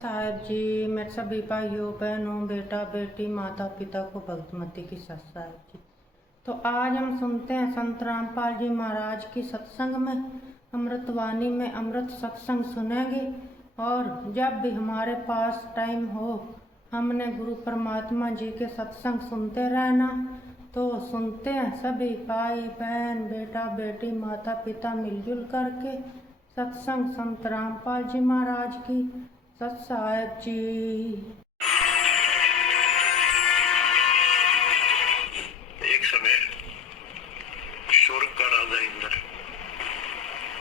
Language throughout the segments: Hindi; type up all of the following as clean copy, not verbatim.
साहब जी, मेरे सभी भाइयों बहनों बेटा बेटी माता पिता को भगवती की सत साहब जी। तो आज हम सुनते हैं संत रामपाल जी महाराज की सत्संग में अमृतवाणी में अमृत सत्संग सुनेंगे। और जब भी हमारे पास टाइम हो हमने गुरु परमात्मा जी के सत्संग सुनते रहना। तो सुनते हैं सभी भाई बहन बेटा बेटी माता पिता मिलजुल करके सत्संग संत रामपाल जी महाराज की सत साहब जी। एक समय स्वर्ग का राजा इंद्र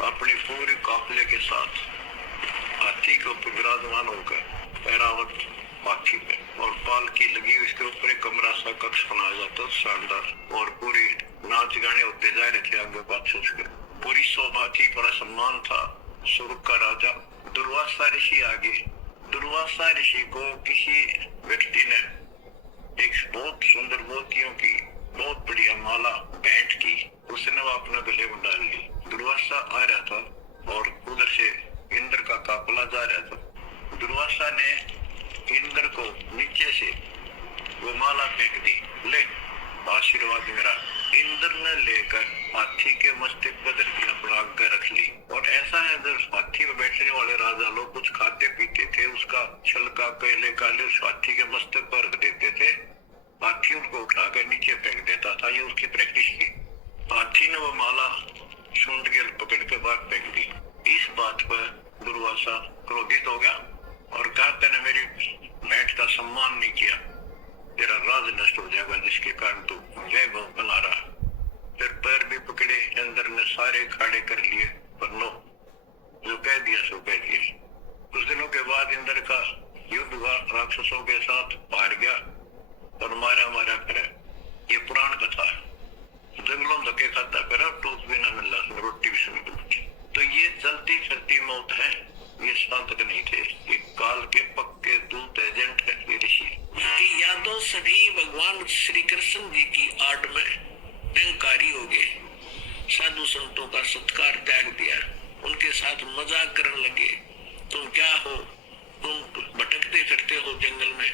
अपनी पूरी काफिले के साथ हाथी के ऊपर विराजमान होकर ऐरावत हाथी पे और पालकी लगी, उसके ऊपर एक कमरा सा कक्ष बनाया जाता शानदार, और पूरी नाच गाने होते जा रहे थे आगे पाछे उसके। पूरी शोभा थी, बड़ा सम्मान था। स्वर्ग का राजा दुर्वासा ऋषि आगे। दुर्वासा ऋषि को किसी व्यक्ति ने एक बहुत सुंदर मोतियों की बहुत बढ़िया माला भेंट की, उसने वो अपने गले में डाल ली। दुर्वासा आ रहा था और उधर से इंद्र का काफिला जा रहा था। दुर्वासा ने इंद्र को नीचे से वो माला फेंक दी, ले आशीर्वाद मेरा। इंद्र ने लेकर हाथी के मस्तक पर धर के अपना आज्ञा रख ली। और ऐसा है, जब हाथी में बैठने वाले राजा लोग कुछ खाते पीते थे, उसका छलका पहले काले उस हाथी के मस्तक पर रख देते थे। हाथी उनको उठाकर नीचे फेंक देता था, ये उसकी प्रैक्टिस थी। हाथी ने वो माला सूंड के पकड़ के बाहर फेंक दी। इस बात पर दुर्वासा क्रोधित हो गया और कहा, तूने मेरी भेंट का सम्मान नहीं किया, तेरा राज नष्ट हो जाएगा, जिसके कारण तू वैभव बना रहा। फिर पैर भी पकड़े, इंद्र ने सारे खड़े कर लिए, पर नो, जो कह दिया सो कह दिया। कुछ दिनों के बाद इंद्र का युद्ध हुआ, राक्षसों के साथ हार गया और मारा करे। ये पुराण कथा है। जंगलों धक्के खाता करा, टूट भी न मिला, रोटी भी सुनी। तो ये चलती फिरती मौत है, ये साधक नहीं थे, ये काल के पक्के दूत एजेंट है ये ऋषि। कि यादव सभी भगवान श्री कृष्ण जी की आड़ में अहंकारी हो गए, साधु संतों का सत्कार त्याग दिया, उनके साथ मजाक करने लगे। तुम क्या हो, तुम भटकते फिरते हो जंगल में,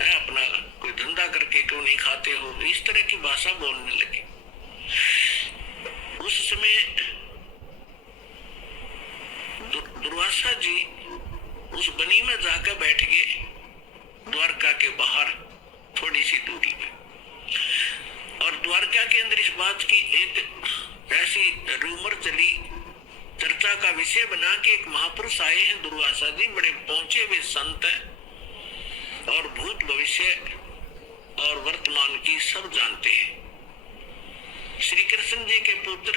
है अपना कोई धंधा करके क्यों नहीं खाते हो, इस तरह की भाषा बोलने लगे। उस समय दुर्वासा जी उस बनी में जाकर बैठ गए, द्वारका के बाहर थोड़ी सी दूरी में। और द्वारका के अंदर इस बात की एक ऐसी रूमर चली, चर्चा का विषय बना कि एक महापुरुष आए हैं दुर्वासा जी, बड़े पहुंचे हुए संत हैं और भूत भविष्य और वर्तमान की सब जानते हैं। श्री कृष्ण जी के पुत्र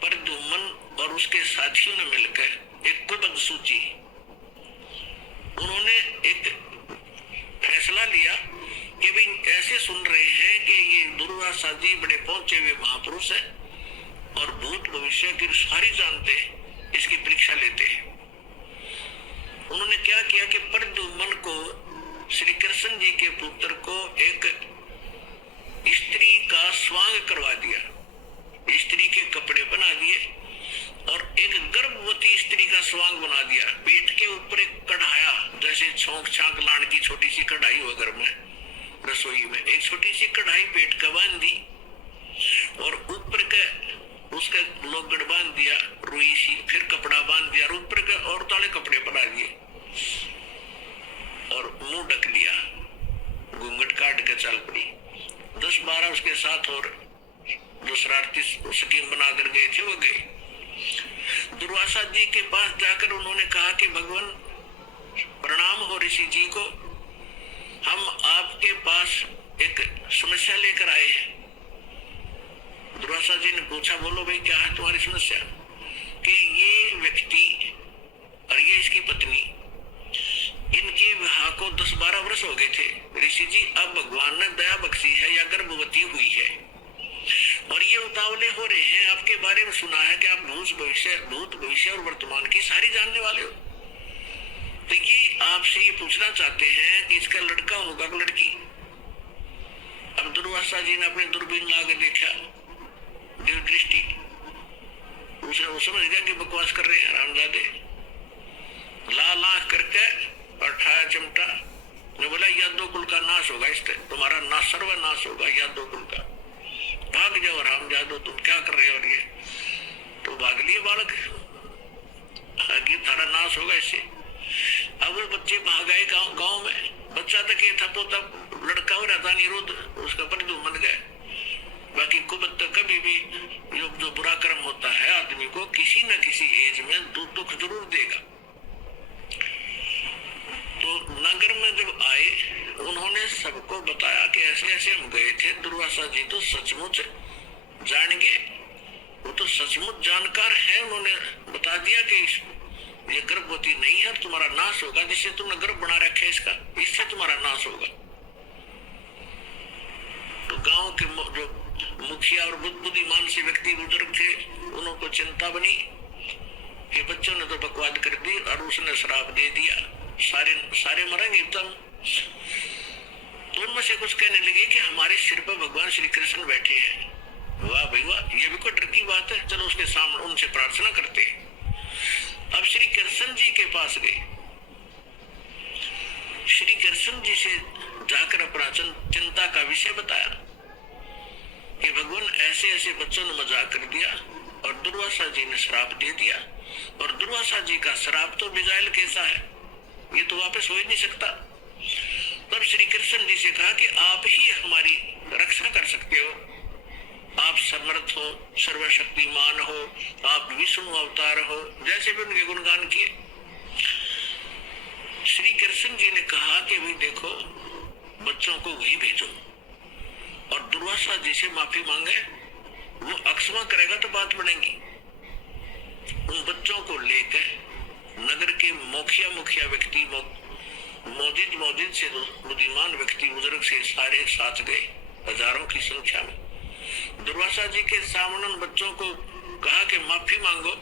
प्रद्युम्न और उसके साथियों ने मिलकर एक कुबद सूची, उन्होंने एक फैसला लिया कि भाई ऐसे सुन रहे हैं कि ये दुर्वासा जी बड़े पहुंचे हुए महापुरुष हैं और भूत भविष्य की सारी जानते हैं, इसकी परीक्षा लेते हैं। उन्होंने क्या किया कि प्रद्युम्न को, श्री कृष्ण जी के पुत्र को, एक स्त्री का स्वांग करवा दिया, स्त्री के कपड़े बना दिए और एक गर्भवती स्त्री का स्वांग बना दिया। पेट के ऊपर एक कढ़ाया, जैसे छोंक छाक लाने की छोटी सी कढ़ाई हो घर में, रसोई में एक छोटी सी कढ़ाई पेट का बांध दी और ऊपर का उसका लोगड़ बांध दिया रुई सी, फिर कपड़ा बांध दिया और ऊपर के और ताले कपड़े बना दिए और मुंह ढक लिया, घूंघट काट के चल पड़ी। 10-12 उसके साथ और जो शरारती स्कीम बना कर गए थे वो गए। दुर्वासा जी के पास जाकर उन्होंने कहा कि भगवान प्रणाम हो ऋषि जी को, हम आपके पास एक समस्या लेकर आए हैं। दुर्वासा जी ने पूछा, बोलो भाई क्या है तुम्हारी समस्या? कि ये व्यक्ति और ये इसकी पत्नी, इनके विवाह को 10-12 वर्ष हो गए थे ऋषि जी, अब भगवान ने दया बख्शी है या गर्भवती हुई है और ये उतावले हो रहे हैं। आपके बारे में सुना है कि आप भूत भविष्य और वर्तमान की सारी जानने वाले हो। तो ये आपसे ये पूछना चाहते हैं कि इसका लड़का होगा कि लड़की? अब दुर्वासा जी ने अपने दूरबीन लाके देखा, दिव्य दृष्टि, उसने वो समझ गया कि बकवास कर रहे हैं रामजादे। ला लाख करके बोला यादव कुल का नाश होगा, इससे तुम्हारा ना सर्वनाश होगा यादव कुल का। भाग जाओ राम जादव, तुम क्या कर रहे हो? और ये तो भाग लिए बालक, आगे थारा नाश होगा इससे। अब वो बच्चे भाग गए गांव में। बच्चा तक ये था, पोता लड़का हो रहा था निरुद्ध, उसका प्रद्युम्न गए। बाकी कुबत कभी भी जो बुरा कर्म होता है आदमी को किसी न किसी एज में दुख जरूर देगा। तो नगर में जब आए उन्होंने सबको बताया कि ऐसे ऐसे हम गए थे। दुर्वासा जी तो सचमुच जान गए, वो तो सचमुच जानकार है। उन्होंने बता दिया कि ये गर्भवती नहीं है, तुम्हारा नाश होगा, जिससे तुमने गर्भ बना रखे इसका, इससे तुम्हारा नाश होगा। तो गांव के जो मुखिया और बुद्धिमान से व्यक्ति बुजुर्ग थे, उनको चिंता बनी कि बच्चों ने तो बकवाद कर दी और उसने श्राप दे दिया, सारे मरेंगे तब। तो उनमें से कुछ कहने लगे कि हमारे सिर पर भगवान श्री कृष्ण बैठे हैं। वाह भाई वाह, ये भी कोई डर की बात है, चलो उसके सामने उनसे प्रार्थना करते हैं। अब श्री कृष्ण जी के पास गए। श्री कृष्ण जी से जाकर अपना चिंता का विषय बताया कि भगवान ऐसे ऐसे बच्चों ने मजाक कर दिया और दुर्वासा जी ने श्राप दे दिया, और दुर्वासा जी का श्राप तो बिजाइल कैसा है, ये तो वापस हो ही नहीं सकता। तब श्री कृष्ण जी से कहा कि आप ही हमारी रक्षा कर सकते हो, आप समर्थ हो, सर्वशक्तिमान हो, आप विष्णु अवतार हो, जैसे भी उनके गुणगान किए। श्री कृष्ण जी ने कहा कि भाई देखो, बच्चों को वही भेजो और दुर्वासा जी से माफी मांगे, वो अक्षमा करेगा तो बात बनेगी। उन बच्चों को लेकर नगर के मुखिया व्यक्ति, मौजिद से बुद्धिमान व्यक्ति बुजुर्ग से सारे साथ गए, हजारों की संख्या में। दुर्वासा जी के सामने उन बच्चों को कहा कि माफी मांगो।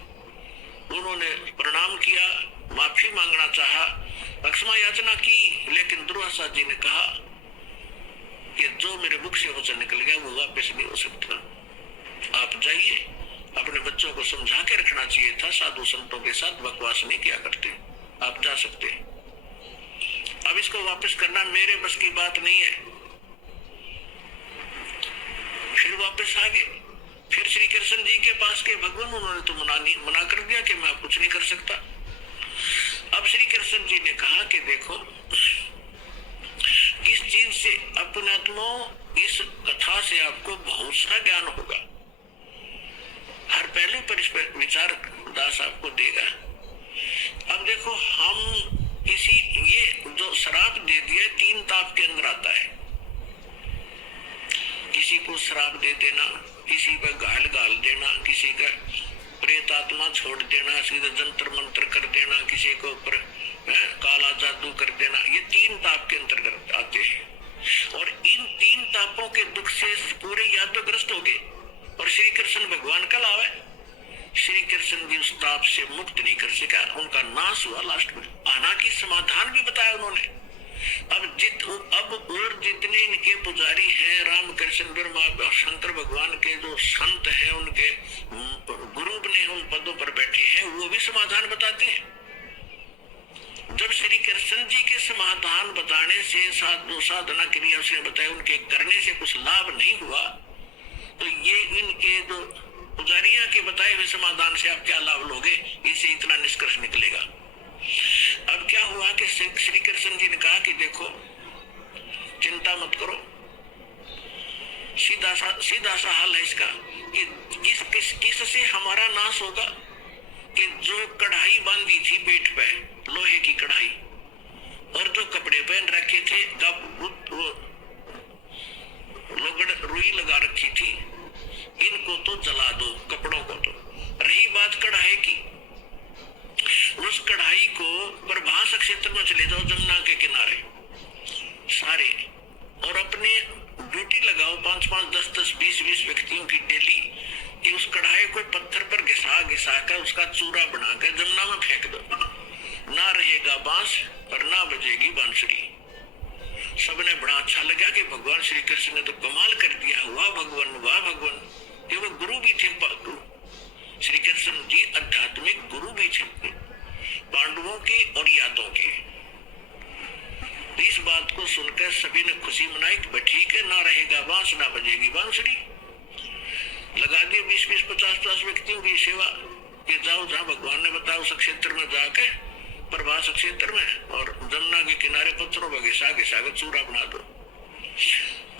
उन्होंने प्रणाम किया, माफी मांगना चाहा, अक्षमा याचना की, लेकिन दुर्वासा जी ने कहा कि जो मेरे मुख से वचन निकल गया वो वापस नहीं हो सकता। आप जाइए, अपने बच्चों को समझा के रखना चाहिए था, साधु संतों के साथ बकवास नहीं किया करते, आप जा सकते। अब इसको वापस करना मेरे बस की बात नहीं है। फिर वापस आ गए, फिर श्री कृष्ण जी के पास के भगवान, उन्होंने तो मना कर दिया कि मैं कुछ नहीं कर सकता। अब श्री कृष्ण जी ने कहा कि देखो, इस चीज से अपने आत्माओं, इस कथा से आपको बहुत सा ज्ञान होगा, हर पहलू पर इस पर विचार दास आपको देगा। अब देखो, हम किसी, ये जो श्राप दे दिया 3 ताप के अंदर आता है। किसी को श्राप दे देना, किसी पर गाल देना, किसी का प्रेत आत्मा छोड़ देना, किसी का जंतर मंत्र कर देना, किसी को ऊपर काला जादू कर देना, ये 3 ताप के अंतर्गत आते हैं। और इन 3 तापों के दुख से पूरे यादवग्रस्त हो गए और श्री कृष्ण भगवान कल आवे, श्री कृष्ण भी उस ताप से मुक्त नहीं कर सका, उनका नाश हुआ लास्ट में। आना की समाधान भी बताया उन्होंने। अब और जितने इनके पुजारी हैं, राम कृष्ण वर्मा और शंकर भगवान के जो संत हैं, उनके गुरु ने उन पदों पर बैठे हैं, वो भी समाधान बताते हैं। जब श्री कृष्ण जी के समाधान बताने से साधना क्रिया उसने बताया, उनके करने से कुछ लाभ नहीं हुआ, तो ये इनके जो पुजारियां के बताए हुए समाधान से आप क्या लाभ लोगे, इससे इतना निष्कर्ष निकलेगा। अब क्या हुआ कि श्री कृष्ण जी ने कहा कि देखो, चिंता मत करो, सीधा सा हाल है इसका कि किस से हमारा नाश होगा, कि जो कढ़ाई बांधी थी पेट पे, लोहे की कढ़ाई, और जो कपड़े पहन रखे थे, रुई लगा रखी थी, इनको तो जला दो, कपड़ों को तो। रही बात कढ़ाई की, उस कढ़ाई को प्रभास क्षेत्र में चले जाओ, जमुना के किनारे सारे, और अपने ड्यूटी लगाओ 5-5, 10-10, 20-20 व्यक्तियों की डेली, कि उस कढ़ाई को पत्थर पर घिसा कर उसका चूरा बनाकर जमुना में फेंक दो। ना रहेगा बांस और ना बजेगी बांसुरी। सबने बड़ा अच्छा लगा कि भगवान श्री कृष्ण ने तो कमाल कर दिया, वाह भगवान, वाह भगवान। ये वो गुरु भी थे, श्री कृष्ण जी आध्यात्मिक गुरु भी थे पांडवों के और यादवों के। इस बात को के सभी ने खुशी मनाई कि ठीक है, ना रहेगा बांस ना बजेगी बांसुरी। लगा दिए 20-20, 50-50 व्यक्तियों की सेवा कि जाओ जहाँ भगवान ने बताया उस क्षेत्र में जाके प्रभास क्षेत्र में और जमुना के किनारे पत्थरों में घिसा घिसा के चूरा बना दो।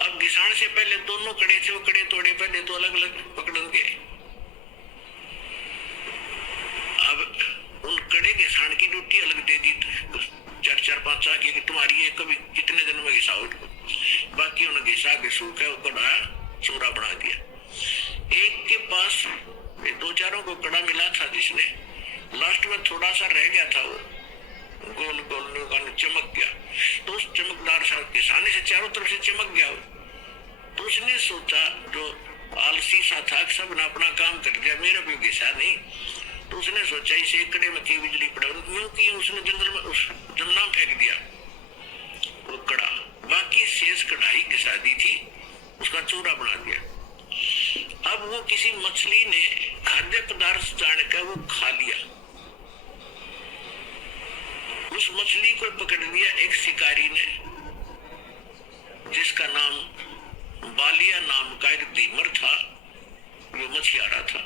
अब घिसाण से पहले दोनों कड़े थे, वो कड़े तोड़े पहले तो अलग अलग पकड़ेंगे। अब उन कड़े घिसाण की ड्यूटी अलग दे दी 4-4 5 की कि तुम्हारी ये कभी कितने दिन में घिसाओ, बाकी उन्हें घिसा घिसू के वो कड़ा चूरा बना दिया। एक के पास 2-4 को कड़ा मिला था, जिसने लास्ट में थोड़ा सा रह गया था, वो गोल गोल चमक गया, तो उस चमकदार सा घिसाने से चारों तरफ से चमक गया। तो उसने सोचा, जो आलसी सा था, सब ने अपना काम कर दिया, मेरा भी घिसा नहीं, तो उसने सोचा इसे एक कड़े में की बिजली पड़ा, क्योंकि उसने जंगल में उस जमुना में फेंक दिया वो कड़ा। बाकी शेष कढ़ाई घिसा दी थी, उसका चूरा बना दिया। अब वो किसी मछली ने खाद्य पदार्थ जानकर वो खा लिया, उस मछली को पकड़ लिया एक शिकारी ने, जिसका नाम बालिया नाम का एक दीमर था, वो मछियारा था।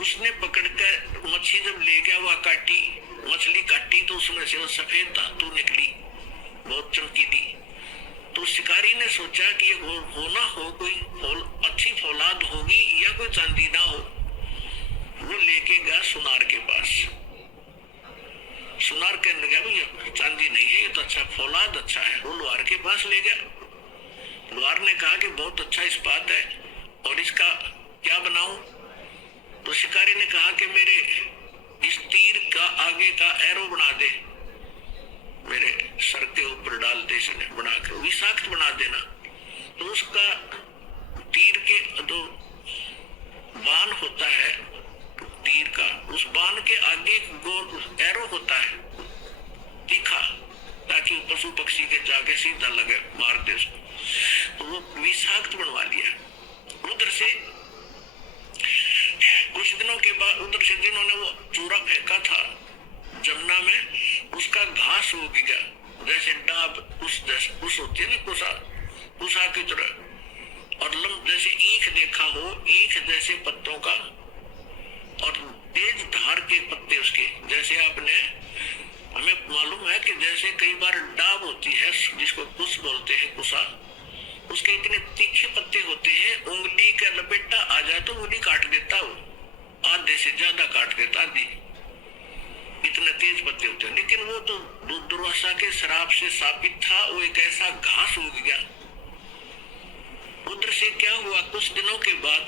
उसने पकड़कर मछली जब ले गया, वह काटी, मछली काटी तो उसमें से वो सफेद धातु निकली, बहुत चमकीली। तो शिकारी ने सोचा कि ये हो ना हो कोई अच्छी फौलाद होगी या कोई चांदी ना हो। वो लेके गया सुनार के पास। सुनार कहने लगा भैया चांदी नहीं है, ये तो अच्छा फौलाद अच्छा है। वो लोहार के पास ले गया। लोहार ने कहा कि बहुत अच्छा इस्पात है और इसका क्या बनाऊं? तो शिकारी ने कहा कि मेरे इस तीर का आगे का एरो बना दे, मेरे सर के ऊपर डाल दे, इसने बनाकर विषाक्त बना देना। तो उसका तीर के जो बाण होता है तीर का, उस बाण के आगे गोल एरो होता है तीखा, ताकि पशु पक्षी के जाके सीधा लगे, मार दे उसको। तो वो विषाक्त बनवा लिया। उधर से कुछ दिनों के बाद उधर से जिन्होंने वो चूरा फेंका था जमुना में, उसका घास हो गया, जैसे डाब उस होती है ना कुसा की तरह, और जैसे ईख देखा हो, ईख जैसे पत्तों का और तेज धार के पत्ते उसके, जैसे आपने हमें मालूम है कि जैसे कई बार डाब होती है जिसको कुस बोलते हैं, कुसा, उसके इतने तीखे पत्ते होते हैं, उंगली का लपेटा आ जाए तो उंगली काट देता, वो आधे से ज्यादा काट देता, आधी, इतने तेज पत्ते होते हैं। लेकिन वो तो दुर्वासा के श्राप से शापित था, वो एक ऐसा घास हो गया। उधर से क्या हुआ, कुछ दिनों के बाद,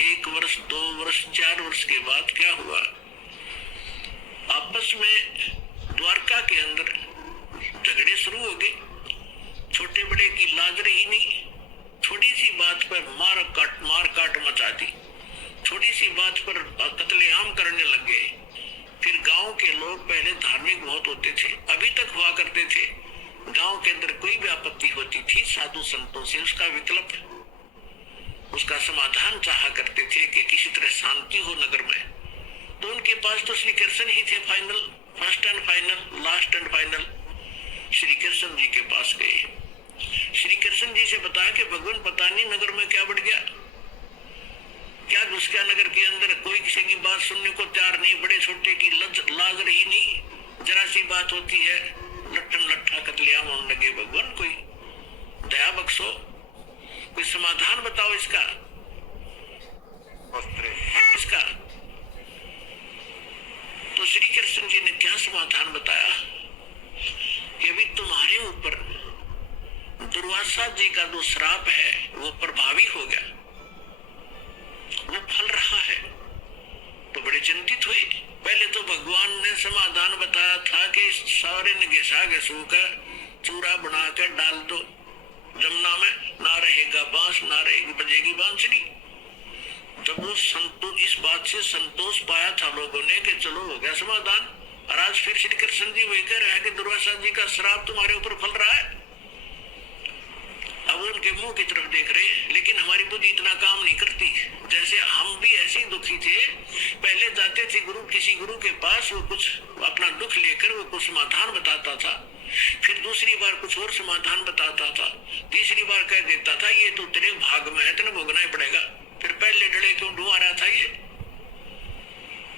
1 वर्ष 2 वर्ष 4 वर्ष के बाद क्या हुआ, आपस में द्वारका के अंदर झगड़े शुरू हो गए। छोटे बड़े की लाज रही नहीं, थोड़ी सी बात पर मार काट मचा दी, थोड़ी सी बात पर कत्लेआम करने लग गए। फिर गांव के लोग पहले धार्मिक बहुत होते थे, अभी तक हुआ करते थे, गांव के अंदर कोई भी आपत्ति होती थी साधु संतों से उसका विकल्प, उसका समाधान चाहा करते थे कि किसी तरह शांति हो नगर में। तो उनके पास तो श्री कृष्ण ही थे final, first and final, last and final. Shri Krishna ji के पास गए। श्री कृष्ण जी से बताया कि भगवान पता नहीं नगर में क्या बढ़ गया, क्या घुस गया नगर के अंदर, कोई किसी की बात सुनने को तैयार नहीं, बड़े छोटे की लाज रही नहीं, जरा सी बात होती है लट्ठम लट्ठा कत्लेआम होने लगे। भगवान कोई दया बख्शो, कोई समाधान बताओ इसका। तो श्री कृष्ण जी ने क्या समाधान बताया कि अभी तुम्हारे ऊपर दुर्वासा जी का जो श्राप है वो प्रभावी हो गया, वो फल रहा है। तो बड़े चिंतित हुए। पहले तो भगवान ने समाधान बताया था कि सारे ने घिसा घिसू कर चूरा बनाकर डाल दो जमुना में, ना रहेगा बांस ना रहेगी बजेगी बांसुरी। जब वो इस बात से संतोष पाया था लोगों ने कि चलो हो गया समाधान, और आज फिर श्री कृष्ण जी वही कह रहे हैं कि दुर्वासा जी का श्राप तुम्हारे ऊपर फल रहा है। अब उनके मुंह की तरफ देख रहे, लेकिन हमारी बुद्धि इतना काम नहीं करती। जैसे हम भी ऐसे दुखी थे, पहले जाते थे किसी गुरु के पास, वो कुछ अपना दुख लेकर वो कुछ समाधान बताता था, फिर दूसरी बार कुछ और समाधान बताता था, तीसरी बार कह देता था ये तो तेरे भाग में है, तेने भोगना ही पड़ेगा। फिर पहले डले क्यों ढूंढ रहा था ये?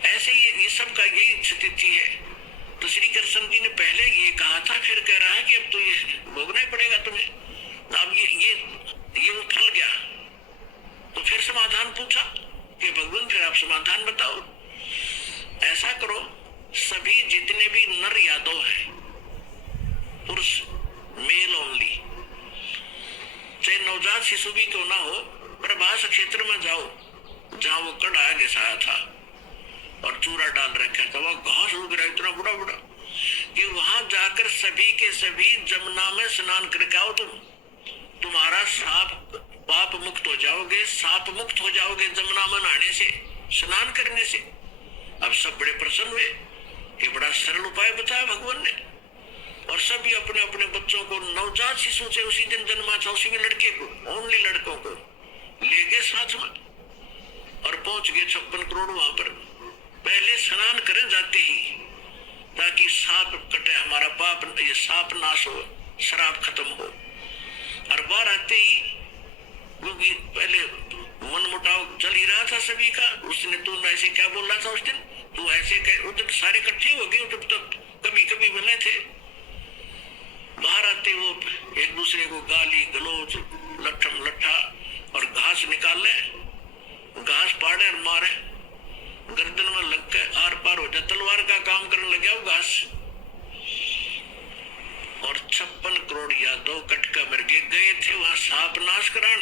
ऐसे ये सब का यही स्थिति है। तो श्री कृष्ण जी ने पहले ये कहा था, फिर कह रहा है कि अब तो ये भोगना ही पड़ेगा तुम्हें। अब ये उछल गया। तो फिर समाधान पूछा कि भगवान फिर आप समाधान बताओ। ऐसा करो, सभी जितने भी नर यादव हैं, पुरुष, मेल ओनली, चाहे नवजात शिशु भी क्यों ना हो, प्रभास क्षेत्र में जाओ जहां वो कड़ा आगे साया था और चूरा डाल रखा था, वह घास उग रहा इतना बड़ा बड़ा कि वहां जाकर सभी के सभी जमुना में स्नान करके आओ। तुम्हारा साप पाप मुक्त हो जाओगे, साप मुक्त हो जाओगे जमुना में नहाने से, स्नान करने से। अब सब बड़े प्रसन्न हुए। ये बड़ा सरल उपाय बताया भगवान ने। और सभी अपने अपने बच्चों को, नवजात शिशु से उसी दिन जन्मा था उसी में लड़के को, ओनली लड़कों को ले गए साथ में और पहुंच गए 56 करोड़ वहां पर। पहले स्नान करें जाते ही, ताकि साप कटे, हमारा पाप, ये साप नाश हो, शराब खत्म हो। और बाहर आते ही, क्योंकि पहले मन मुटाव चल ही रहा था सभी का, उसने तू ऐसे क्या बोल रहा था उस दिन, तू ऐसे उस दिन सारे इकट्ठे हो गए, तब तक कभी कभी मिले थे। बाहर आते वो एक दूसरे को गाली गलोच, लट्ठम लट्ठा और घास निकाले, घास पाड़े और मारे, गर्दन में लग के आर पार हो जाए, तलवार का काम करने लगे वो घास। और 56 करोड़ यादव कटका मर गए थे वहां साप नाश करान,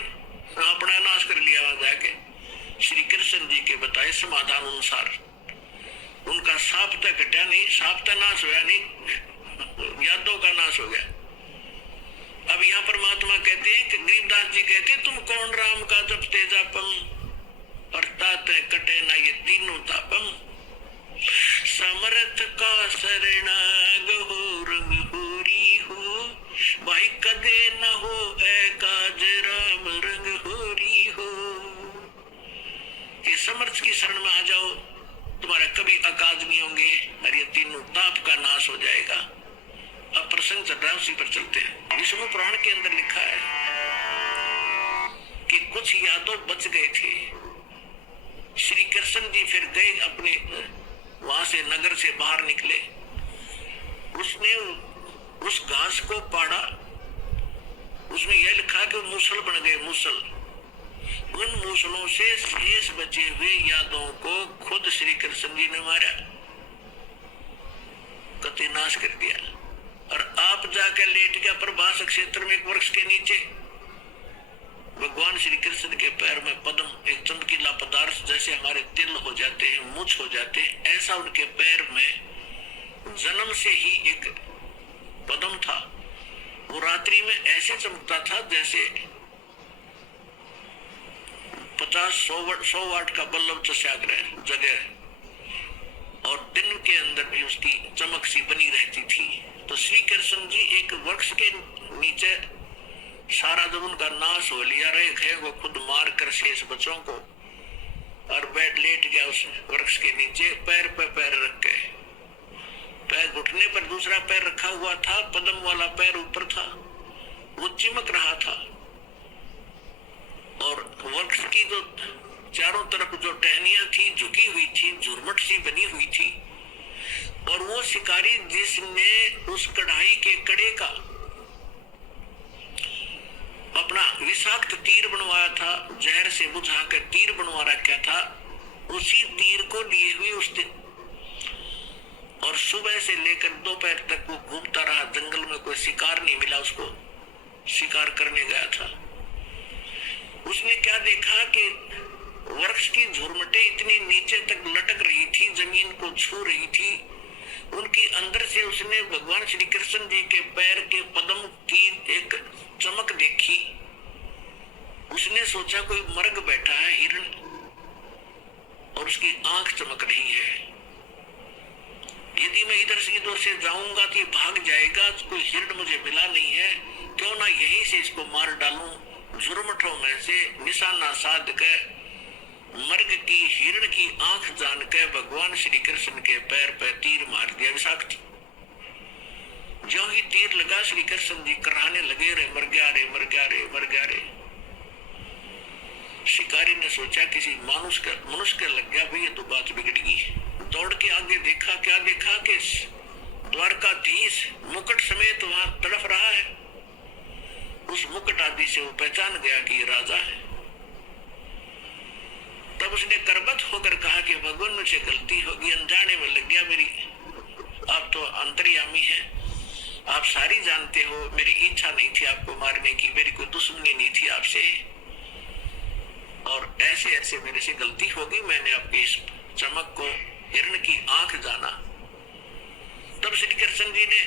अपना नाश कर लिया वहां जाके। श्री कृष्ण जी के बताए समाधान अनुसार उनका साप तक कटा नहीं, साप तक नाश हुआ नहीं, यादव का नाश हो गया। अब यहाँ परमात्मा कहते हैं कि गरीबदास जी कहते हैं, तुम कौन राम का जब तेजापम और ताते कटे ना ये तीनों तापम, समर्थ का शरणाग हो रंग होरी हो, भाई कदे न हो ए काज राम रंग होरी हो। ये समर्थ की शरण में आ जाओ, तुम्हारे कभी अकाज नहीं होंगे और ये तीनों ताप का नाश हो जाएगा। अब प्रसंग चल रहा है, उसी पर चलते हैं। विष्णु पुराण के अंदर लिखा है कि कुछ यादव बच गए थे। श्री कृष्ण जी फिर गए अपने वहां से, नगर से बाहर निकले, उसने उस घास को पाड़ा, उसमें यह लिखा कि मूसल बन गए, मूसल। उन मूसलों से शेष बचे हुए यादवों को खुद श्री कृष्ण जी ने मारा, कति नाश कर दिया। और आप जाकर लेट गया प्रभास क्षेत्र में एक वृक्ष के नीचे। भगवान श्री कृष्ण के पैर में पद्म, एक चमकीला पदार्थ, जैसे हमारे तिल हो जाते हैं, मुछ हो जाते हैं, ऐसा उनके पैर में जन्म से ही एक पद्म था। वो रात्रि में ऐसे चमकता था जैसे 50-100 वाट का बल्लभ चशाग्रह जगह, और दिन के अंदर भी उसकी चमक सी बनी रहती थी। तो श्री कृष्ण जी एक वृक्ष के नीचे, सारा जब उनका नाश हो लिया, रहे वो खुद मार कर शेष बच्चों को, और बैठ लेट गया उस वृक्ष के नीचे, पैर पे पैर रख के, पैर घुटने पर दूसरा पैर रखा हुआ था, पद्म वाला पैर ऊपर था, वो चिमक रहा था। और वृक्ष की जो चारों तरफ जो टहनियां थी झुकी हुई थी, झुरमट सी बनी हुई थी, और वो शिकारी जिसने उस कढ़ाई के कड़े का अपना विषाक्त तीर बनवाया था, जहर से बुझा कर तीर बनवा रखा था, उसी तीर को लिए हुए उस दिन, और सुबह से लेकर दोपहर तक वो घूमता रहा। जंगल में कोई शिकार नहीं मिला, उसको शिकार करने गया था। उसने क्या देखा कि वृक्ष की झुरमटें इतनी नीचे तक लटक रही थी, जमीन को छू रही थी, उनकी अंदर से उसने भगवान श्री कृष्ण जी के पैर के पद्म की एक चमक देखी। उसने सोचा कोई मर्ग बैठा है हिरण, और उसकी आंख चमक रही है। यदि मैं इधर से इधर से जाऊंगा तो ये भाग जाएगा, तो कोई हिरण मुझे मिला नहीं है, क्यों ना यहीं से इसको मार डालूं। झुरमटों में से निशाना साध कर मर्ग की हिरण की आंख जान के भगवान श्री कृष्ण के पैर पर तीर मार दिया, विषाक्त। जो ही तीर लगा श्री कृष्ण जी कराने लगे, रे मर गया रे, मर गया रे, मर गया रे। शिकारी ने सोचा किसी मनुष्य के लग गया भाई, ये तो बात बिगड़ेगी। दौड़ के आगे देखा, क्या देखा कि द्वारकाधीश मुकुट समेत वहां तड़फ रहा है। उस मुकुट आदि से वो पहचान गया कि ये राजा है। तब उसने करबत होकर कहा कि भगवान मुझसे गलती होगी, अनजाने में लग गया मेरी। आप तो अंतर्यामी हैं, आप सारी जानते हो। मेरी इच्छा नहीं थी आपको मारने की, मेरी कोई दुश्मनी नहीं थी आपसे, और ऐसे ऐसे मेरे से गलती होगी। मैंने आपकी इस चमक को हिरण की आंख जाना। तब श्री कृष्ण जी ने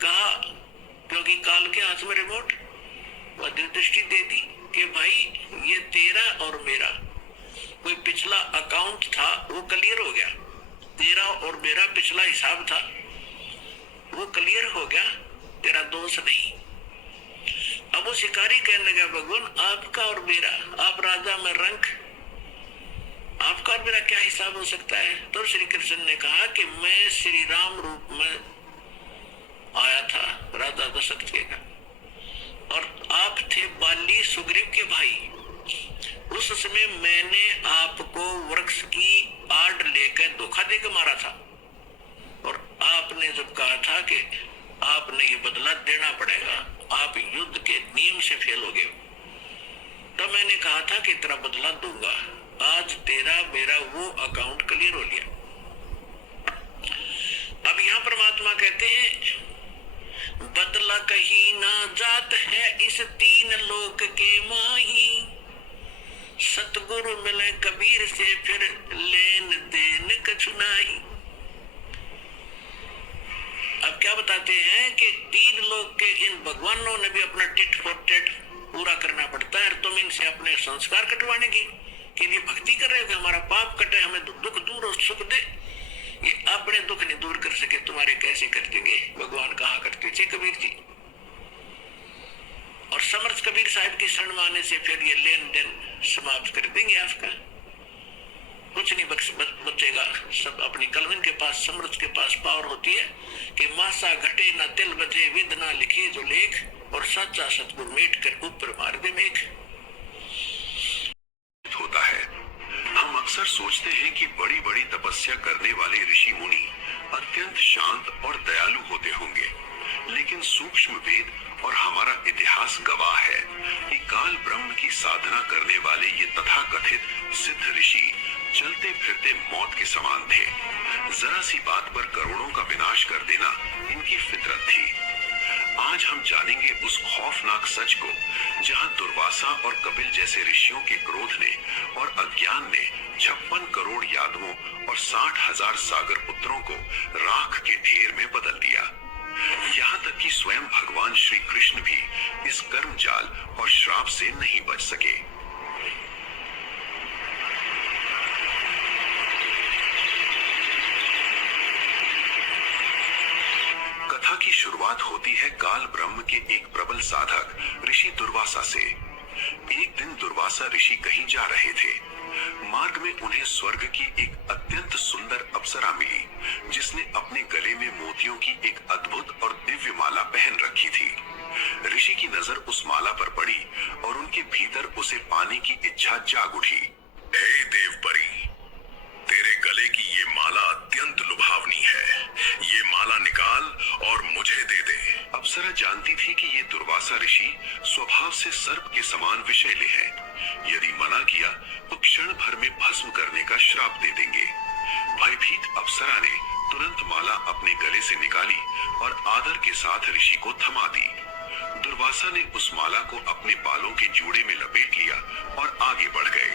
कहा, क्योंकि काल के हाथ में रिमोट, वह दृष्टि दे दी कि भाई ये तेरा और मेरा कोई पिछला अकाउंट था, वो क्लियर हो गया। तेरा और मेरा पिछला हिसाब था, वो क्लियर हो गया, तेरा दोष नहीं। अब वो शिकारी कहने लगा, भगवान आपका और मेरा, आप राजा में रंक, आपका और मेरा क्या हिसाब हो सकता है? तो श्री कृष्ण ने कहा कि मैं श्री राम रूप में आया था, राजा दशरथ के का, और आप थे बाली सुग्रीव के भाई। उस समय मैंने आपको वृक्ष की आड़ लेकर धोखा देकर मारा था, और आपने जब कहा था कि आपने ये बदला देना पड़ेगा, आप युद्ध के नियम से फेल हो गए, तब मैंने कहा था कि तेरा बदला दूंगा। आज तेरा मेरा वो अकाउंट क्लियर हो गया। अब यहाँ परमात्मा कहते हैं, बदला कहीं ना जात है इस तीन लोक के माही, सतगुरु मिले कबीर से फिर लेन देन कछु नाही। अब क्या बताते हैं कि तीन लोग के इन भगवानों ने भी अपना टिट फॉर टेट पूरा करना पड़ता है। तुम इनसे अपने संस्कार कटवाने की के लिए भक्ति कर रहे हो कि हमारा पाप कटे, हमें दुख दूर और सुख दे। ये अपने दुख नहीं दूर कर सके, तुम्हारे कैसे कर देंगे? भगवान कहा करते थे कबीर जी। और समर्थ कबीर साहब की शरण माने से फिर ये लेन देन समाप्त कर देंगे आपका, कुछ नहीं बचेगा। सब अपनी कलम के पास, समर्थ के पास पावर होती है कि मासा घटे ना तिल बजे, विद ना लिखे जो लेख, और सच्चा सतगुरु मेट कर ऊपर मार दे मेघ। होता है, हम अक्सर सोचते हैं कि बड़ी बड़ी तपस्या करने वाले ऋषि मुनि अत्यंत शांत और दयालु होते होंगे, लेकिन सूक्ष्म वेद और हमारा इतिहास गवाह है कि काल ब्रह्म की साधना करने वाले ये तथाकथित सिद्ध ऋषि चलते फिरते मौत के समान थे। जरा सी बात पर करोड़ों का विनाश कर देना इनकी फितरत थी। आज हम जानेंगे उस खौफनाक सच को, जहां दुर्वासा और कपिल जैसे ऋषियों के क्रोध ने और अज्ञान ने 56 करोड़ यादवों और 60,000 सागर पुत्रों को राख के ढेर में बदल दिया। यहाँ तक कि स्वयं भगवान श्री कृष्ण भी इस कर्म जाल और श्राप से नहीं बच सके। कथा की शुरुआत होती है काल ब्रह्म के एक प्रबल साधक ऋषि दुर्वासा से। एक दिन दुर्वासा ऋषि कहीं जा रहे थे। मार्ग में उन्हें स्वर्ग की एक अत्यंत सुंदर अप्सरा मिली, जिसने अपने गले में मोतियों की एक अद्भुत और दिव्य माला पहन रखी थी। ऋषि की नजर उस माला पर पड़ी और उनके भीतर उसे पाने की इच्छा जाग उठी। हे देवपरी, तेरे गले की ये माला अत्यंत लुभावनी है, ये माला निकाल और मुझे दे दे। अप्सरा जानती थी कि ये दुर्वासा ऋषि स्वभाव से सर्प के समान विषैले हैं। यदि मना किया तो क्षण भर में भस्म करने का श्राप दे देंगे। भयभीत अप्सरा ने तुरंत माला अपने गले से निकाली और आदर के साथ ऋषि को थमा दी। दुर्वासा ने उस माला को अपने बालों के जूड़े में लपेट लिया और आगे बढ़ गए।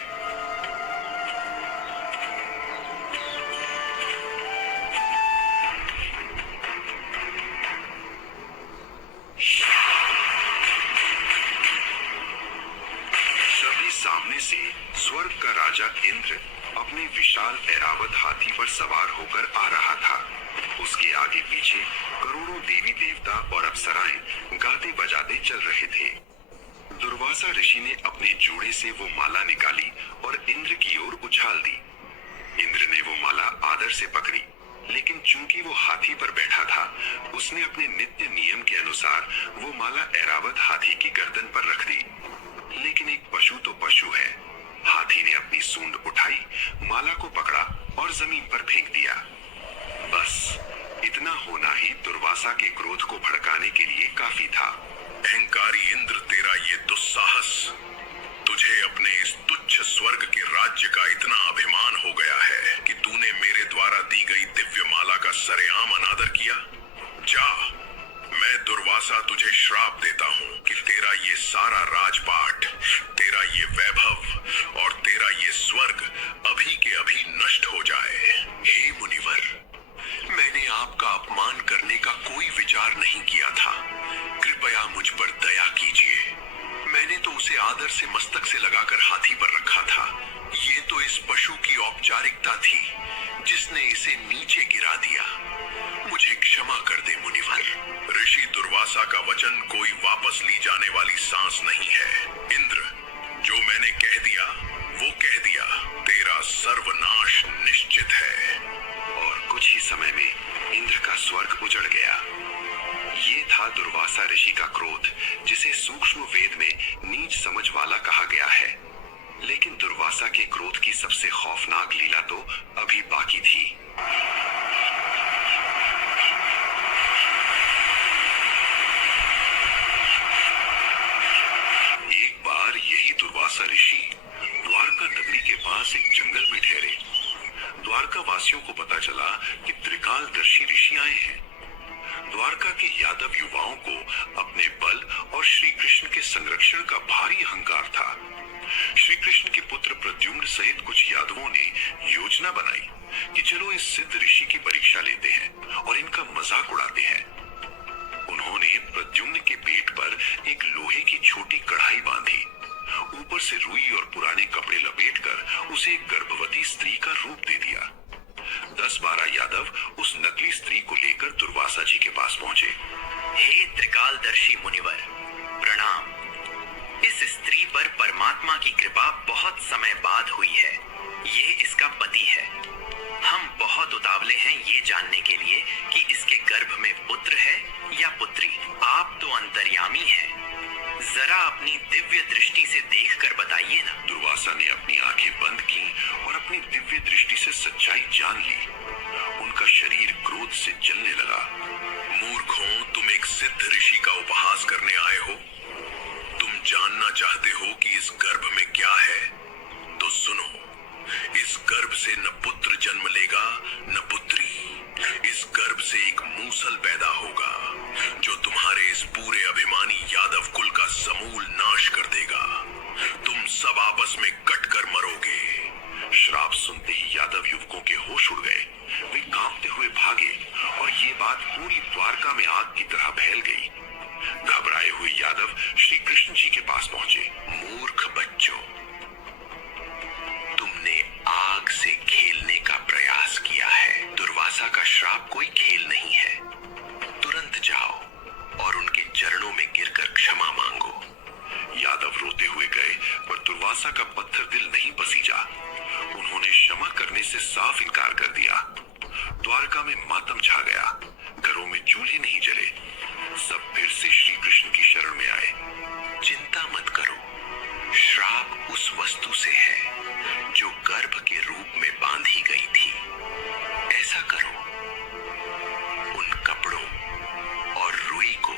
सामने से स्वर्ग का राजा इंद्र अपने विशाल ऐरावत हाथी पर सवार होकर आ रहा था। उसके आगे पीछे करोड़ों देवी देवता और अप्सराएं गाते बजाते चल रहे थे। दुर्वासा ऋषि ने अपने जूड़े से वो माला निकाली और इंद्र की ओर उछाल दी। इंद्र ने वो माला आदर से पकड़ी, लेकिन चूंकि वो हाथी पर बैठा था, उसने अपने नित्य नियम के अनुसार वो माला ऐरावत हाथी की गर्दन पर रख दी। लेकिन एक पशु तो पशु है। हाथी ने अपनी सूंड उठाई, माला को पकड़ा और जमीन पर फेंक दिया। बस इतना होना ही दुर्वासा के क्रोध को भड़काने के लिए काफी था। अहंकारी इंद्र, तेरा ये दुस्साहस, तुझे अपने इस तुच्छ स्वर्ग के राज्य का इतना अभिमान हो गया है कि तूने मेरे द्वारा दी गई दिव्य माला का सरेआम अनादर किया। जा, मैं दुर्वासा तुझे श्राप देता हूँ कि तेरा ये सारा राजपाट, तेरा ये वैभव और तेरा ये स्वर्ग अभी के अभी नष्ट हो जाए। हे मुनिवर, मैंने आपका अपमान करने का कोई विचार नहीं किया था। कृपया मुझ पर दया कीजिए। मैंने तो उसे आदर से मस्तक से लगाकर हाथी पर रखा था। ये तो इस पशु की औपचारिकता थी जिसने इसे नीचे गिरा दिया। मुझे क्षमा कर दे मुनिवर। ऋषि दुर्वासा का वचन कोई वापस ली जाने वाली सांस नहीं है। इंद्र, जो मैंने कह दिया वो कह दिया। तेरा सर्वनाश निश्चित है। और कुछ ही समय में इंद्र का स्वर्ग उजड़ गया। ये था दुर्वासा ऋषि का क्रोध, जिसे सूक्ष्म वेद में नीच समझ वाला कहा गया है। लेकिन दुर्वासा के क्रोध की सबसे खौफनाक लीला तो अभी बाकी थी। एक बार यही दुर्वासा ऋषि द्वारका नगरी के पास एक जंगल में ठहरे। द्वारका वासियों को पता चला कि त्रिकालदर्शी ऋषि आए हैं। द्वारका के यादव युवाओं को अपने बल और श्री कृष्ण के संरक्षण का भारी अहंकार था। श्री कृष्ण के पुत्र प्रद्युम्न सहित कुछ यादवों ने योजना बनाई कि चलो इस सिद्ध ऋषि की परीक्षा लेते हैं और इनका मजाक उड़ाते हैं। उन्होंने प्रद्युम्न के पेट पर एक लोहे की छोटी कढ़ाई बांधी, ऊपर से रुई और पुराने कपड़े लपेटकर उसे एक गर्भवती स्त्री का रूप दे दिया। 10-12 यादव उस नकली स्त्री को लेकर दुर्वासा जी के पास पहुंचे। हे त्रिकालदर्शी मुनिवर, प्रणाम। इस स्त्री पर परमात्मा की कृपा बहुत समय बाद हुई है। ये इसका पति है। हम बहुत उतावले हैं ये जानने के लिए कि इसके गर्भ में पुत्र है या पुत्री। आप तो अंतर्यामी हैं। जरा अपनी दिव्य दृष्टि से देखकर बताइए ना। दुर्वासा ने अपनी आंखें बंद की और अपनी दिव्य दृष्टि से सच्चाई जान ली। उनका शरीर क्रोध से जलने लगा। मूर्खों, तुम एक सिद्ध ऋषि का उपहास करने आए हो। तुम जानना चाहते हो कि इस गर्भ में क्या है? तो सुनो, इस गर्भ से न पुत्र जन्म लेगा न पुत्री। इस गर्भ से एक मूसल पैदा होगा जो तुम्हारे इस पूरे अभिमानी यादव कुल का समूल नाश कर देगा। तुम सब आपस में कटकर मरोगे। श्राप सुनते ही यादव युवकों के होश उड़ गए। वे कांपते हुए भागे और ये बात पूरी द्वारका में आग की तरह फैल गई। घबराए हुए यादव श्री कृष्ण जी के पास पहुंचे। मूर्ख बच्चों, तुमने आग से खेलने का प्रयास किया है। दुर्वासा का श्राप कोई खेल नहीं है। तुरंत जाओ और उनके चरणों में गिरकर क्षमा मांगो। यादव रोते हुए गए, पर दुर्वासा का पत्थर दिल नहीं पसीजा। उन्होंने क्षमा करने से साफ इनकार कर दिया। द्वारका में मातम छा गया। घरों में चूल्हे नहीं जले। सब फिर से श्री कृष्ण की शरण में आए। चिंता मत करो, श्राप उस वस्तु से है जो गर्भ के रूप में बांधी गई थी। ऐसा करो, उन कपड़ों और रुई को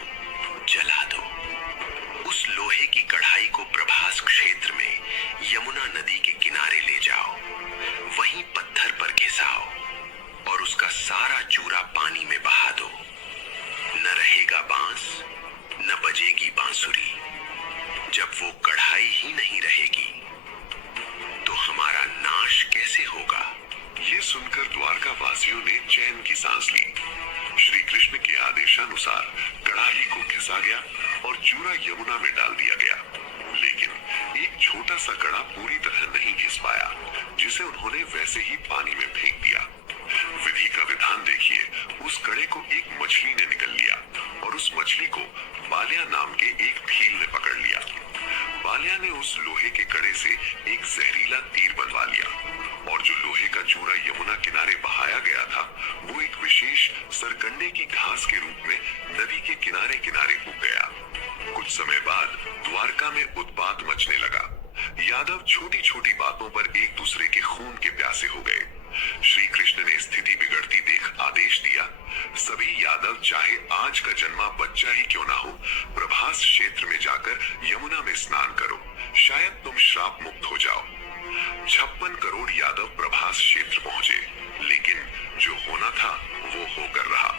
जला दो। उस लोहे की कढ़ाई को प्रभास क्षेत्र में यमुना नदी के किनारे ले जाओ। वहीं पत्थर पर घिसाओ और उसका सारा चूरा पानी में बहा दो। न रहेगा बांस, न बजेगी बांसुरी। जब वो कढ़ाई ही नहीं रहेगी तो हमारा नाश कैसे होगा? ये सुनकर द्वारका वासियों ने चैन की सांस ली। श्री कृष्ण के आदेशानुसार कढ़ाई को घिसा गया और चूरा यमुना में डाल दिया गया। लेकिन एक छोटा सा कड़ा पूरी तरह नहीं घिस पाया, जिसे उन्होंने वैसे ही पानी में फेंक दिया। विधि का विधान देखिए, उस कड़े को एक मछली ने निगल लिया और उस मछली को बाल्या नाम के एक भील ने पकड़ लिया। बाल्या ने उस लोहे के कड़े से एक जहरीला तीर बनवा लिया और जो लोहे का चूरा यमुना किनारे बहाया गया था वो एक विशेष सरकंडे की घास के रूप में नदी के किनारे किनारे उग गया। कुछ समय बाद द्वारका में उत्पात मचने लगा। यादव छोटी छोटी बातों पर एक दूसरे के खून के प्यासे हो गए। श्री कृष्ण ने स्थिति बिगड़ती देख आदेश दिया, सभी यादव चाहे आज का जन्मा बच्चा ही क्यों ना हो, प्रभास क्षेत्र में जाकर यमुना में स्नान करो, शायद तुम श्राप मुक्त हो जाओ। 56 करोड़ यादव प्रभास क्षेत्र पहुंचे, लेकिन जो होना था वो होकर रहा।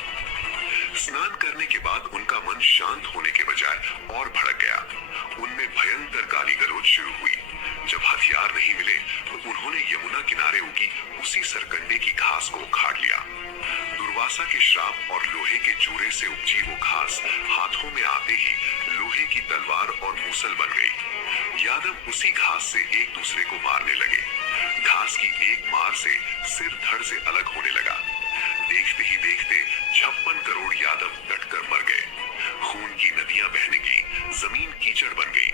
स्नान करने के बाद उनका मन शांत होने के बजाय और भड़क गया। उनमें भयंकर गाली गलौज शुरू हुई। जब हथियार नहीं मिले तो उन्होंने यमुना किनारे उगी उसी सरकंडे की घास को उखाड़ लिया। दुर्वासा के श्राप और लोहे के चूरे से उपजी वो घास हाथों में आते ही लोहे की तलवार और मूसल बन गई। यादव उसी घास से एक दूसरे को मारने लगे। घास की एक मार से सिर धड़ से अलग होने लगा। देखते ही देखते 56 करोड़ यादव डटकर मर गए। खून की नदियां बहने की, जमीन कीचड़ बन गई।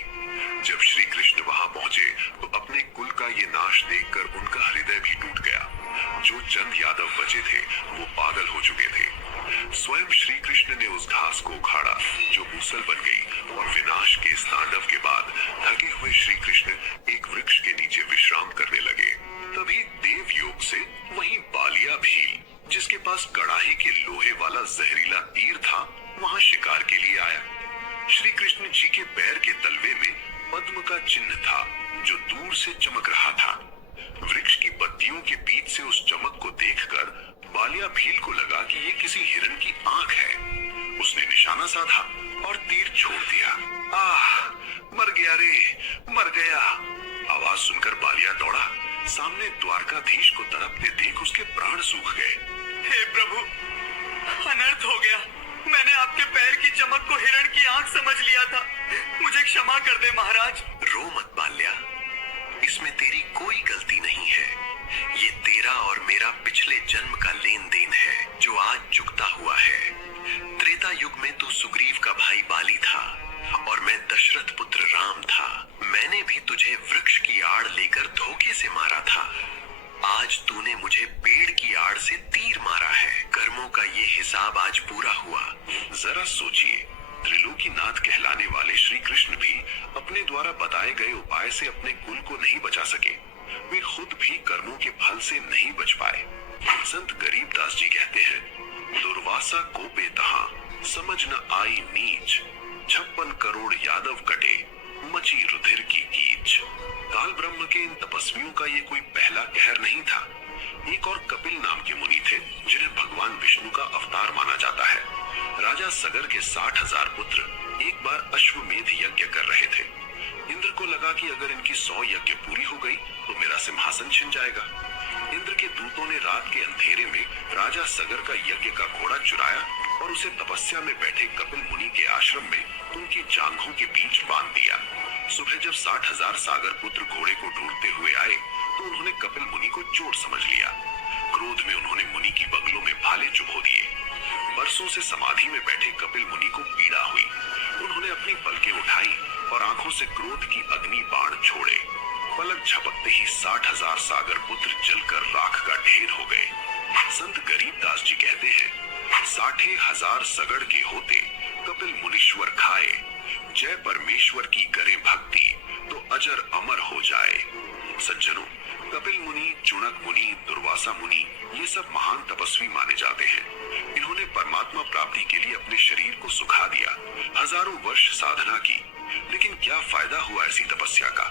जब श्री कृष्ण वहां पहुंचे तो अपने कुल का ये नाश देखकर उनका हृदय भी टूट गया। जो चंद यादव बचे थे वो पागल हो चुके थे। स्वयं श्री कृष्ण ने उस घास को उखाड़ा जो मूसल बन गई और विनाश के इस तांडव के बाद थके हुए श्री कृष्ण एक वृक्ष के नीचे विश्राम करने लगे। तभी देव योग से वहीं बालिया भील, जिसके पास कड़ाही के लोहे वाला जहरीला तीर था, वहां शिकार के लिए आया। श्री कृष्ण जी के पैर के तलवे में पद्म का चिन्ह था जो दूर से चमक रहा था। वृक्ष की पत्तियों के बीच से उस चमक को देखकर बालिया भील को लगा कि ये किसी हिरण की आंख है। उसने निशाना साधा और तीर छोड़ दिया। आह, मर गया रे, मर गया। आवाज सुनकर बालिया दौड़ा। सामने द्वारकाधीश को तड़पते देख उसके प्राण सूख गए। हे प्रभु, अनर्थ हो गया। मैंने आपके पैर की चमक को हिरण की आंख समझ लिया था। मुझे क्षमा कर दे महाराज। रो मत बाल्या, इसमें तेरी कोई गलती नहीं है। ये तेरा और मेरा पिछले जन्म का लेन देन है जो आज चुकता हुआ है। त्रेता युग में तू सुग्रीव का भाई बाली था और मैं दशरथ पुत्र राम था। मैंने भी तुझे वृक्ष की आड़ लेकर धोखे से मारा था। आज तूने मुझे पेड़ की आड़ से तीर मारा है। कर्मों का ये हिसाब आज पूरा हुआ। जरा सोचिए, त्रिलोकीनाथ कहलाने वाले श्री कृष्ण भी अपने द्वारा बताए गए उपाय से अपने कुल को नहीं बचा सके। वे खुद भी कर्मों के फल से नहीं बच पाए। संत गरीबदास जी कहते हैं, दुर्वासा कोपे तहां समझ न आई नीच, 56 करोड़ यादव कटे मची रुधिर की कीच। काल ब्रह्म के इन तपस्वियों का ये कोई पहला कहर नहीं था। एक और कपिल नाम के मुनि थे जिन्हें भगवान विष्णु का अवतार माना जाता है। राजा सगर के 60,000 पुत्र एक बार अश्वमेध यज्ञ कर रहे थे। इंद्र को लगा कि अगर इनकी 100 यज्ञ पूरी हो गई तो मेरा सिंहासन छिन जाएगा। इंद्र के दूतों ने रात के अंधेरे में राजा सगर का यज्ञ का घोड़ा चुराया और उसे तपस्या में बैठे कपिल मुनि के आश्रम में उनकी जांघों के बीच बांध दिया। सुबह जब 60,000 सागर पुत्र घोड़े को ढूंढते हुए आए तो उन्होंने कपिल मुनि को चोर समझ लिया। क्रोध में उन्होंने मुनि की बगलों में भाले चुभो दिए। बरसों से समाधि में बैठे कपिल मुनि को पीड़ा हुई। उन्होंने अपनी पलकें उठाई और आंखों से क्रोध की अग्नि बाण छोड़े। पलक झपकते ही 60,000 सागर पुत्र जलकर राख का ढेर हो गए। संत गरीबदास जी कहते हैं, 60,000 सगड़ के होते कपिल मुनीश्वर खाए, जय परमेश्वर की करे भक्ति तो अजर अमर हो जाए। सज्जनों, कपिल मुनि, चुणक मुनि, दुर्वासा मुनि ये सब महान तपस्वी माने जाते हैं। इन्होंने परमात्मा प्राप्ति के लिए अपने शरीर को सुखा दिया, हजारों वर्ष साधना की, लेकिन क्या फायदा हुआ ऐसी तपस्या का।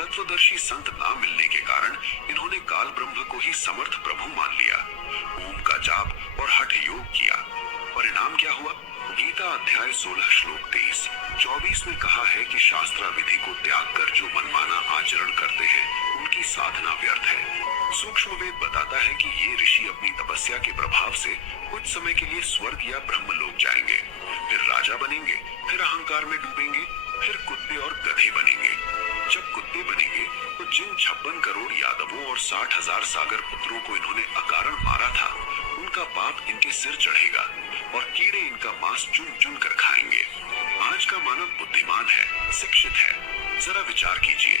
तत्वदर्शी संत ना मिलने के कारण इन्होंने काल ब्रह्म को ही समर्थ प्रभु मान लिया, ओम का जाप और हठ योग किया। परिणाम क्या हुआ? गीता अध्याय 16 श्लोक 23-24 में कहा है कि शास्त्रा विधि को त्याग कर जो मनमाना आचरण करते हैं उनकी साधना व्यर्थ है। सूक्ष्म वेद बताता है कि ये ऋषि अपनी तपस्या के प्रभाव से कुछ समय के लिए स्वर्ग या ब्रह्म लोक जाएंगे, फिर राजा बनेंगे, फिर अहंकार में डूबेंगे, फिर कुत्ते और गधे बनेंगे। जब कुत्ते बनेंगे तो जिन 56 करोड़ यादवों और 60,000 सागर पुत्रों को इन्होंने अकारण मारा था उनका पाप इनके सिर चढ़ेगा और कीड़े इनका मांस चुन चुन कर खाएंगे। आज का मानव बुद्धिमान है, शिक्षित है। जरा विचार कीजिए,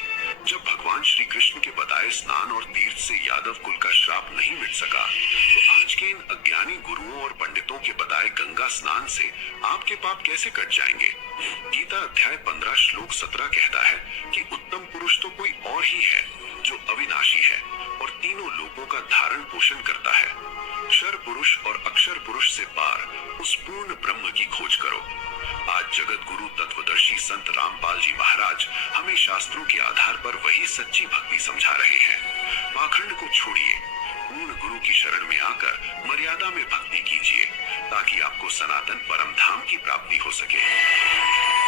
जब भगवान श्री कृष्ण के बताए स्नान और तीर्थ से यादव कुल का श्राप नहीं मिट सका, तो आज के इन अज्ञानी गुरुओं और पंडितों के बताए गंगा स्नान से आपके पाप कैसे कट जाएंगे। गीता अध्याय 15 श्लोक 17 कहता है कि उत्तम पुरुष तो कोई और ही है जो अविनाशी है और तीनों लोगों का धारण पोषण करता है। क्षर पुरुष और अक्षर पुरुष से पार उस पूर्ण ब्रह्म की खोज करो। आज जगत गुरु तत्वदर्शी संत रामपाल जी महाराज हमें शास्त्रों के आधार पर वही सच्ची भक्ति समझा रहे हैं। पाखंड को छोड़िए, पूर्ण गुरु की शरण में आकर मर्यादा में भक्ति कीजिए ताकि आपको सनातन परम धाम की प्राप्ति हो सके।